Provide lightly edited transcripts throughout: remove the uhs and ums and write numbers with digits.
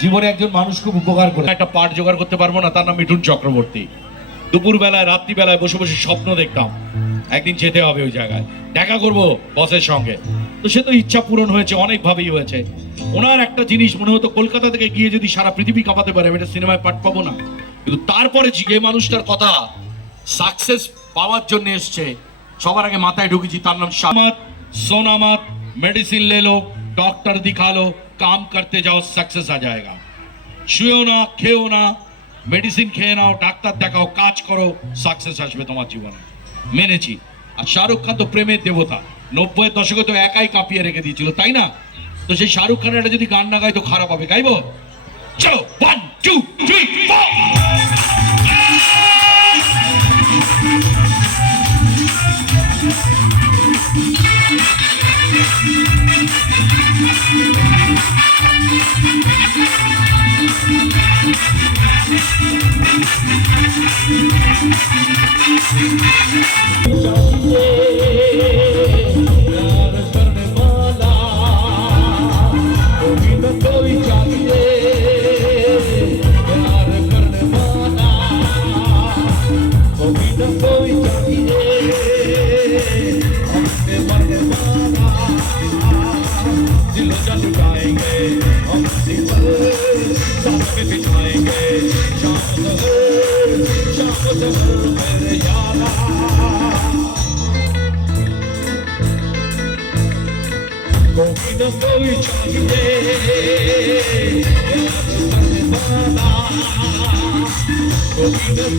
জীবনে একজন মানুষ খুব উপকার করে, একটা পাঠ জোগাড় করতে পারবো না, তার নাম মিঠুন চক্রবর্তী। দুপুর বেলায় রাত্রিবেলায় বসে বসে স্বপ্ন দেখতাম একদিন যেতে হবে ওই জায়গায়, দেখা করব বসের সঙ্গে। তো সে তো ইচ্ছা পূরণ হয়েছে, অনেকভাবেই হয়েছে। ওনার একটা জিনিস মনে হতো, কলকাতা থেকে গিয়ে যদি সারা পৃথিবী কাঁপাতে পারে আমি এটা সিনেমায় পাঠ পাবো না। কিন্তু তারপরে যে মানুষটার কথা সাকসেস পাওয়ার জন্য এসছে, সবার আগে মাথায় ঢুকেছি তার নাম শামাত সোনামত। मेडिसिन ले लो, डॉक्टर दिखा लो, काम करते जाओ, सक्सेस आ जाएगा। শুয়েও না, খেয়েও না, মেডিসিন খেয়ে নাও, ডাক্তার দেখাও, কাজ করো, সাকসেস আসবে তোমার জীবনে। মেনেছি। আর শাহরুখ খান তো প্রেমের দেবতা, 90-এর দশকে তো একাই কাঁপিয়ে রেখে দিয়েছিল, তাই না? তো সেই শাহরুখ খানের একটা যদি গান না গাই তো খারাপ হবে, গাইবো? চলো 1 2 3 4। कोई चाहिए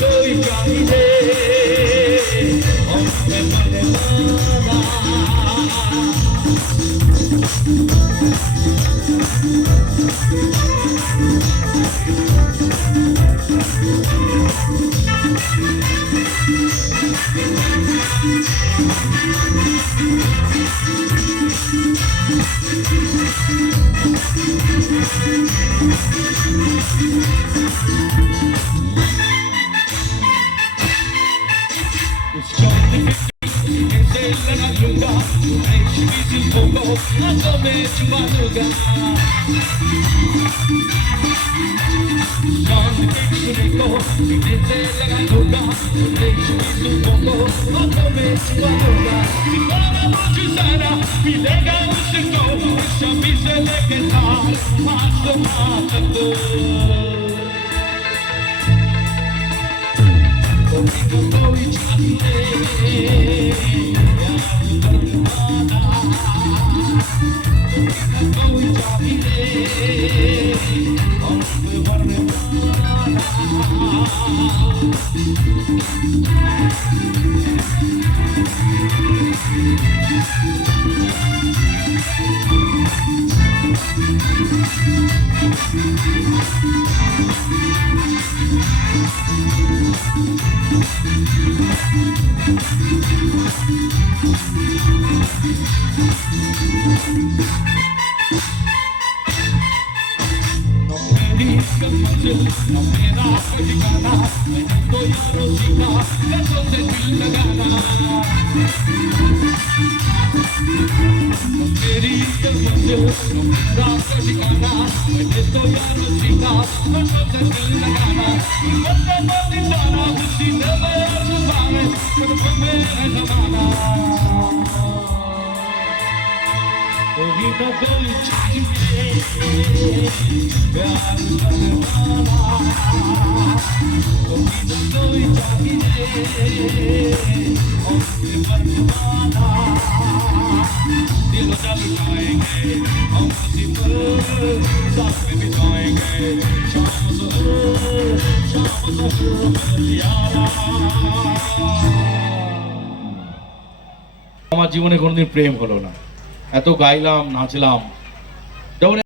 कोई चाहिए আমার জীবনে কোনোদিন প্রেম হলো না, এত গাইলাম, নাচলাম। যেমন